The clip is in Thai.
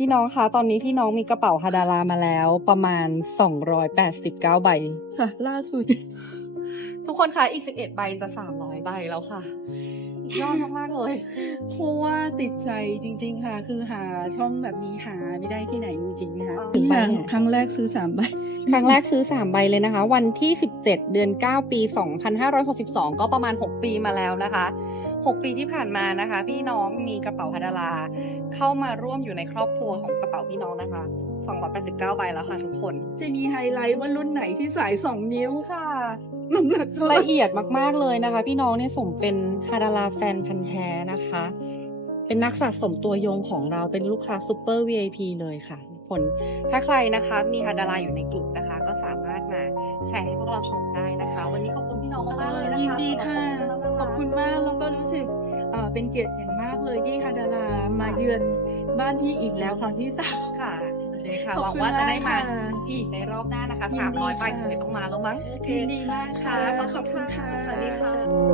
พี่น้องคะตอนนี้พี่น้องมีกระเป๋าฮาดารามาแล้ว ประมาณ 289 ใบค่ะล่าสุด ทุกคนคะอีก 11 ใบจะ 300 ใบแล้วค่ะ ยอดมากๆเลยเพราะว่าติดใจจริง ๆ ค่ะ คือหาช่องแบบนี้หาไม่ได้ที่ไหนจริงๆนะคะถึงใบค่ะเนี่ยครั้งแรกซื้อสามใบ ครั้งแรกซื้อ 3 ใบเลยนะคะ วันที่ 17 เดือน 9 ปี 2562 ก็ประมาณ 6 ปีมาแล้วนะคะ 6 ปีที่ผ่านมานะคะ พี่น้องมีกระเป๋าฮาดาราเข้ามาร่วมอยู่ในครอบครัวของกระเป๋าพี่น้องนะคะ289ใบแล้วค่ะทุกคน จะมีไฮไลท์ว่ารุ่นไหนที่สายสองนิ้วค่ะน้ำหนักเท่าไหร่ละเอียดมากๆเลยนะคะ พี่น้องเนี่ยสมเป็นฮาดาราแฟนพันธ์แท้นะคะ เป็นนักสะสมตัวยงของเราเป็นลูกค้าซูเปอร์ VIP เลยค่ะทุกคนถ้าใครนะคะมีฮาดาราอยู่ในกลุ่มนะคะ ก็สามารถมาแชร์ให้พวกเราชมได้นะคะ วันนี้ขอบคุณพี่น้องมากๆเลยนะคะยินดีค่ะสำหรับขอบ คุณมากแล้วก็รู้สึกเอ่อเป็นเกียรติอย่างมากเลยที่ฮาดารามาเยือนบ้านพี่อีกแล้วครั้งที่สามค่ะโอเคค่ะขอบหวังคุณว่าจะได้มามากค่ะอีกในรอบหน้านะคะยินดี300ไปค่ะเคยต้องมาแล้วมั้งโอเคยินดีมากค่ะค่ะขอบคุณค่ะขอบคุณค่ะสวัสดีค่ะ